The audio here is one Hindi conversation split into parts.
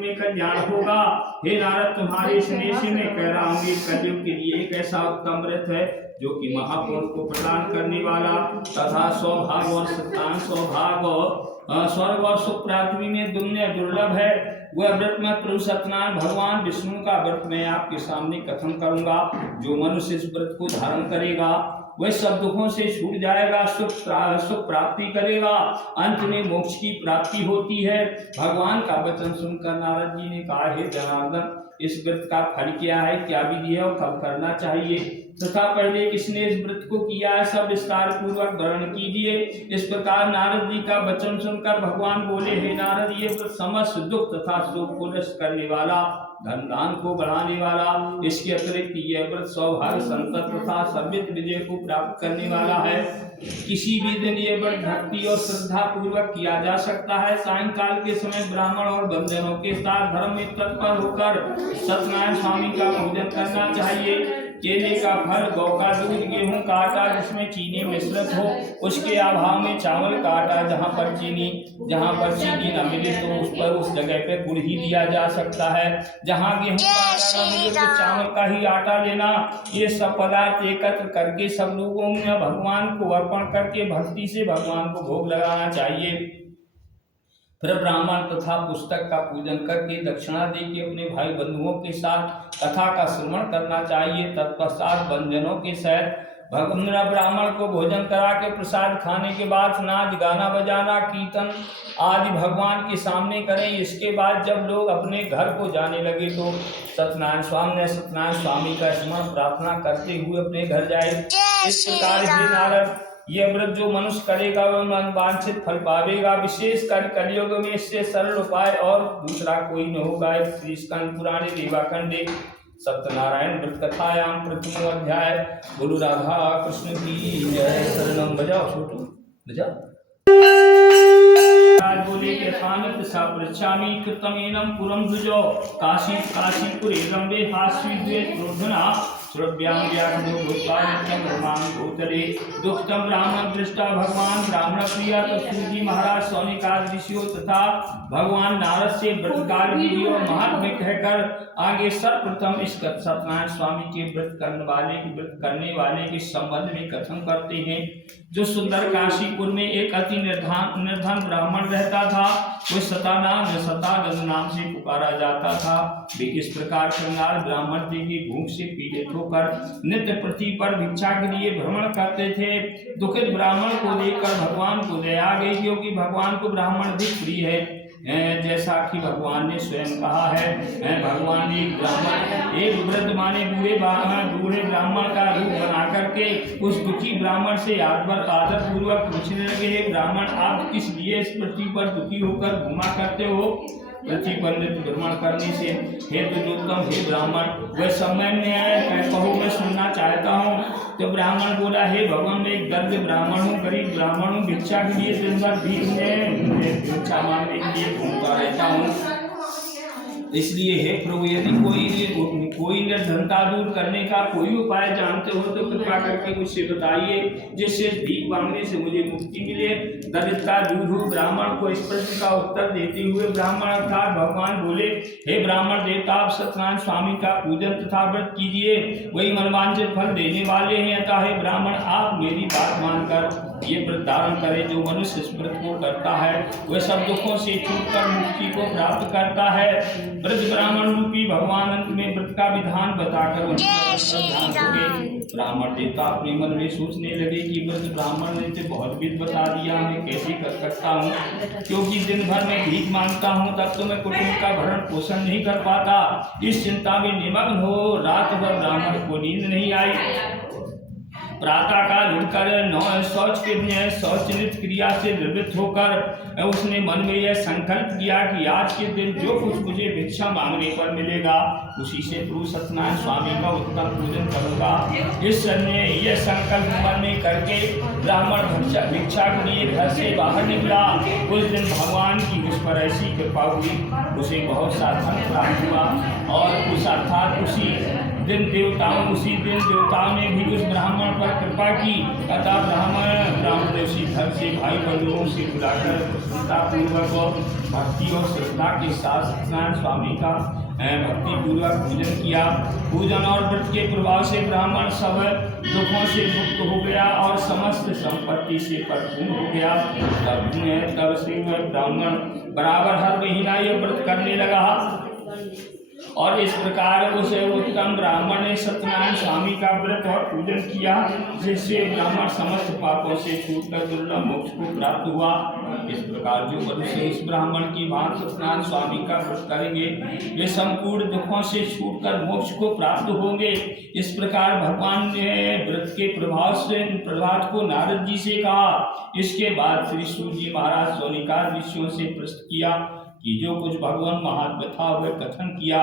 में कल्याण होगा। हे नारद, तुम्हारे स्नेह से मैं कह रहा हूँ, कलयुग के लिए एक ऐसा उत्तम व्रत है जो कि महापुरुष को प्रदान करने वाला तथा सौभाग्य और सत्तान सौभाग्य स्वर्ग और सुख प्राप्ति में दुर्लभ है। वह व्रत में प्रभु सत्यनारायण भगवान विष्णु का व्रत मैं आपके सामने कथन करूंगा। जो मनुष्य इस व्रत को धारण करेगा वह सब दुखों से छूट जाएगा, सुख प्राप्ति करेगा, अंत में मोक्ष की प्राप्ति होती है। भगवान का वचन सुनकर नारद जी ने कहा, हे जनार्दन, इस व्रत का फल क्या है, क्या विधि है और कब करना चाहिए तथा पहले किसने इस व्रत को किया है, सब विस्तार पूर्वक वर्णन कीजिए। इस प्रकार नारद जी का वचन सुनकर भगवान बोले, हे नारद, ये व्रत समस्त दुख तथा सुख को नष्ट करने वाला, धन दान को बढ़ाने वाला, इसके अतिरिक्त यह व्रत सौभाग्य संपत्ति तथा सर्वित विजय को प्राप्त करने वाला है। किसी भी दिन ये व्रत भक्ति और श्रद्धा पूर्वक किया जा सकता है। सायंकाल के समय ब्राह्मण और बंधनों के साथ धर्म में तत्पर होकर सत्यनारायण स्वामी का पूजन करना चाहिए। केले का फल, गौ का दूध, गेहूं का आटा जिसमें चीनी मिश्रित हो, उसके अभाव में चावल का आटा, जहाँ पर चीनी न मिले तो उस पर उस जगह पे गुड़ ही दिया जा सकता है। जहाँ गेहूं का आटा न मिले तो चावल का ही आटा लेना। ये सब पदार्थ एकत्र करके सब लोगों में भगवान को अर्पण करके भक्ति से भगवान को भोग लगाना चाहिए। फिर ब्राह्मण तथा पुस्तक का पूजन करके दक्षिणा देके अपने भाई बंधुओं के साथ कथा का श्रवण करना चाहिए। तत्पश्चात बंधनों के सहित ब्राह्मण को भोजन करा के प्रसाद खाने के बाद नाच गाना बजाना कीर्तन आदि भगवान के सामने करें। इसके बाद जब लोग अपने घर को जाने लगे तो सत्यनारायण स्वामी का स्मरण प्रार्थना करते हुए अपने घर जाए। इस प्रकार हे नारद, यह व्रत जो मनुष्य करेगा वह मनवांछित फल पावेगा। विशेष कर कलयुग में इससे सरल उपाय और दूसरा कोई न होगा। श्री स्कंद पुराणे देवाखंडे सत्यनारायण व्रत कथायाम प्रथम अध्याय। गुरु राधा कृष्ण की जय। शरणम बजाओ छोटू बजाओ। बोले यथानत सा पृच्छामि कृतमेनं पुरं द्विजो काशीपुरे रम्भे हास्वी द्वे क्रोधना श्रव्यां व्याघ्रो भूत्वा नित्यं ब्रह्मां भूतले दुष्टं ब्राह्मण दृष्टा भगवान ब्राह्मण प्रिया तत्सूजी महाराज सौनिकादि ऋषियों तथा भगवान नारद से व्रतकाल विधि और महात्म्य कहकर आगे सर्वप्रथम इस सत्यनारायण स्वामी के व्रत करने वाले के संबंध में कथन करते हैं। जो सुंदर काशीपुर में एक अति निर्धन ब्राह्मण रहता था, वह सतानंद नाम से पुकारा जाता था। वे इस प्रकार कंगाल ब्राह्मण जी की भूख से पीड़ित होकर नित्य पृथ्वी पर भिक्षा के लिए भ्रमण करते थे। दुखित ब्राह्मण को देखकर भगवान को दया आ गई, क्योंकि भगवान को ब्राह्मण अधिक प्रिय है। जैसा कि भगवान ने स्वयं कहा है, भगवान एक वृद्ध माने बूढ़े ब्राह्मण का रूप बना करके उस दुखी ब्राह्मण से आदर पूर्वक पूछने लगे, ब्राह्मण, आप किस लिए इस पृथ्वी पर दुखी होकर घुमा करते हो? पृथ्वी पर नित्य भ्रमण करने से हे दुर्गम, हे ब्राह्मण, वह समय में है, कहो मैं सुनना चाहता हूँ। तो ब्राह्मण बोला, हे भगवान, मैं एक दरिद्र ब्राह्मण हूँ, गरीब ब्राह्मण हूँ, भिक्षा के लिए दिन भर भिक्षा मांगने के लिए घूमता रहता हूँ। इसलिए हे प्रभु, यदि कोई निर्धनता दूर करने का कोई उपाय जानते हो तो कृपा करके मुझसे बताइए, जिससे भीख मांगने से मुझे मुक्ति मिले, दरिद्रता दूर हो। ब्राह्मण को इस प्रश्न का उत्तर देते हुए ब्राह्मण अर्थात भगवान बोले, हे ब्राह्मण देवता, आप सत्यनारायण स्वामी का पूजन तथा व्रत कीजिए, वही मनवांछित फल देने वाले हैं। अतः हे ब्राह्मण, आप मेरी बात मानकर ये व्रत धारण करे। जो मनुष्य इस व्रत को करता है वह सब दुखों से छूटकर मुक्ति को प्राप्त करता है। व्रत ब्राह्मण रूपी भगवान अंत में व्रत का विधान बताकर ब्राह्मण देवता अपने मन में सोचने लगे कि व्रत ब्राह्मण ने तो बहुत विध बता दिया, मैं कैसे कर सकता हूँ, क्योंकि दिन भर में भीख मांगता हूँ, तब तो मैं कुटुंब का भरण पोषण नहीं कर पाता। इस चिंता में निमग्न हो रात भर ब्राह्मण को नींद नहीं आई। प्रातः काल उठकर शौचनित क्रिया से निवृत्त होकर उसने मन में यह संकल्प किया कि आज के दिन जो कुछ मुझे भिक्षा मांगने पर मिलेगा उसी से प्रभु सत्यनारायण स्वामी का उत्तम पूजन करूंगा। इस समय यह संकल्प मन में करके ब्राह्मण भिक्षा के लिए घर से बाहर निकला। उस दिन भगवान की उस पर ऐसी कृपा हुई, उसे बहुत सा धन प्राप्त हुआ और उस अर्थात उसी दिन उसी दिन देवताओं ने भी उस ब्राह्मण पर कृपा की तथा ब्राह्मण ने उसी घर से भाई बंधुओं से बुलाकर प्रसन्नतापूर्वक और भक्ति और श्रद्धा के साथ सत्यनारायण स्वामी का भक्ति पूर्वक पूजन किया। पूजन और व्रत के प्रभाव से ब्राह्मण सब दुखों से मुक्त हो गया और समस्त संपत्ति से परिपूर्ण हो गया। तब से वह ब्राह्मण बराबर हर महीना यह व्रत करने लगा और इस प्रकार उस उत्तम ब्राह्मण ने सत्यनारायण स्वामी का व्रत और पूजन किया, जिससे ब्राह्मण समस्त पापों से छूटकर दुर्लभ मोक्ष को प्राप्त हुआ। इस प्रकार जो मनुष्य इस ब्राह्मण की बात सत्यनारायण स्वामी का व्रत करेंगे वे संपूर्ण दुखों से छूटकर मोक्ष को प्राप्त होंगे। इस प्रकार भगवान ने व्रत के प्रभाव को नारद जी से कहा। इसके बाद श्री सूत जी महाराज सोनिकार ऋषियों से प्रश्न किया कि जो कुछ भगवान महात्मा था वह कथन किया।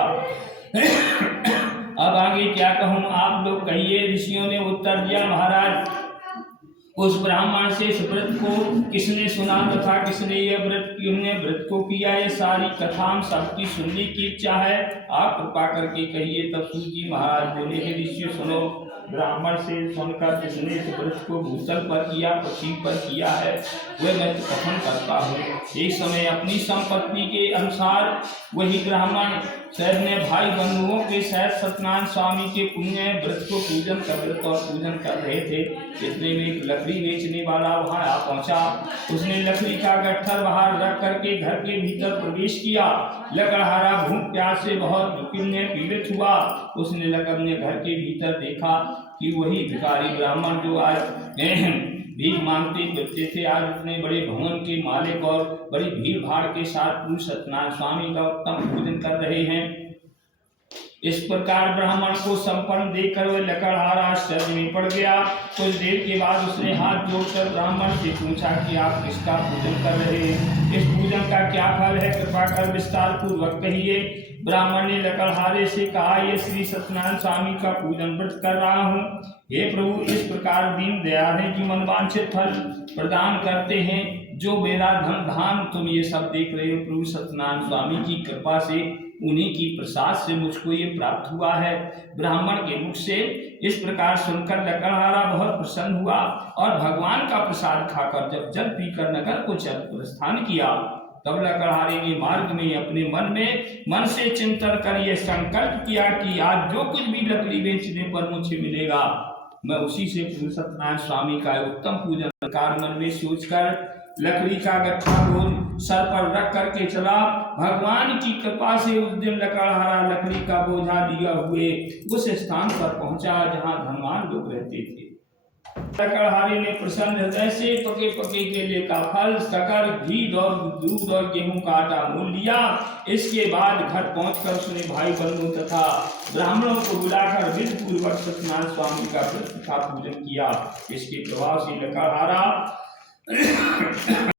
अब आगे क्या कहूँ, आप लोग कहिए। ऋषियों ने उत्तर दिया, महाराज उस ब्राह्मण से इस व्रत को किसने सुना तथा किसने यह व्रत को किया, ये सारी कथा हम सबकी सुनने की इच्छा है, आप कृपा करके कहिए। तब सूत जी महाराज बोले, हे ऋषि सुनो, ब्राह्मण से सुनकर जिसने इस व्रत को भूतल पर किया, पृथ्वी पर किया है, वह मैं कथन करता हूँ। एक समय अपनी संपत्ति के अनुसार वही ब्राह्मण अपने भाई बंधुओं के साथ सत्यनारायण स्वामी के पुण्य व्रत को पूजन कर रहे थे। इतने में एक लकड़ी बेचने वाला वहां आ पहुंचा। उसने लकड़ी का गट्ठर बाहर रख करके घर के भीतर प्रवेश किया। लकड़हारा भूख प्यास से बहुत पीड़ित हुआ। उसने अपने घर के भीतर देखा कि वही भिखारी ब्राह्मण जो आज भीख मांगते फिरते थे, आज इतने बड़े भवन के मालिक और बड़ी भीड़ भाड़ के साथ पूज्य सत्यनारायण स्वामी का उत्तम पूजन कर रहे हैं। इस प्रकार ब्राह्मण को संपन्न देखकर वह लकड़हारा आश्चर्य में पड़ गया। कुछ देर के बाद उसने हाथ जोड़कर ब्राह्मण से पूछा कि आप किसका पूजन कर रहे हैं, इस पूजन का क्या फल है, कृपा कर विस्तार पूर्वक कहिए। ब्राह्मण ने लकड़हारे से कहा, ये श्री सत्यनारायण स्वामी का पूजन व्रत कर रहा हूँ। हे प्रभु, इस प्रकार दीन दयाल है कि मनवांछित फल प्रदान करते हैं। जो मेरा धन धाम तुम ये सब देख रहे हो, प्रभु सत्यनारायण स्वामी की कृपा से, उन्हीं की प्रसाद से मुझको ये प्राप्त हुआ है। ब्राह्मण के मुख से इस प्रकार सुनकर लकड़हारा बहुत प्रसन्न हुआ और भगवान का प्रसाद खाकर जब जल पीकर नगर को चल प्रस्थान किया, तब लकड़हारे ने मार्ग में अपने मन से चिंतन कर यह संकल्प किया कि आज जो कुछ भी लकड़ी बेचने पर मुझे मिलेगा, मैं उसी से सत्यनारायण स्वामी का उत्तम पूजन कार मन में सोचकर लकड़ी का गट्ठा रोज सर पर रख करके चला। भगवान की कृपा से उस दिन लकड़हारा लकड़ी का बोझा लिया हुए उस स्थान पर पहुंचा जहां धनवान लोग रहते थे। लकड़हारे ने प्रसन्न हृदय से पके केले का फल, शक्कर, घी और दूध और गेहूं का आटा मोल लिया। इसके बाद घर पहुंचकर उसने भाई बंधु तथा ब्राह्मणों को बुलाकर विधि पूर्वक सत्यनारायण स्वामी का व्रत का पूजन किया। इसके प्रभाव से लकड़हारा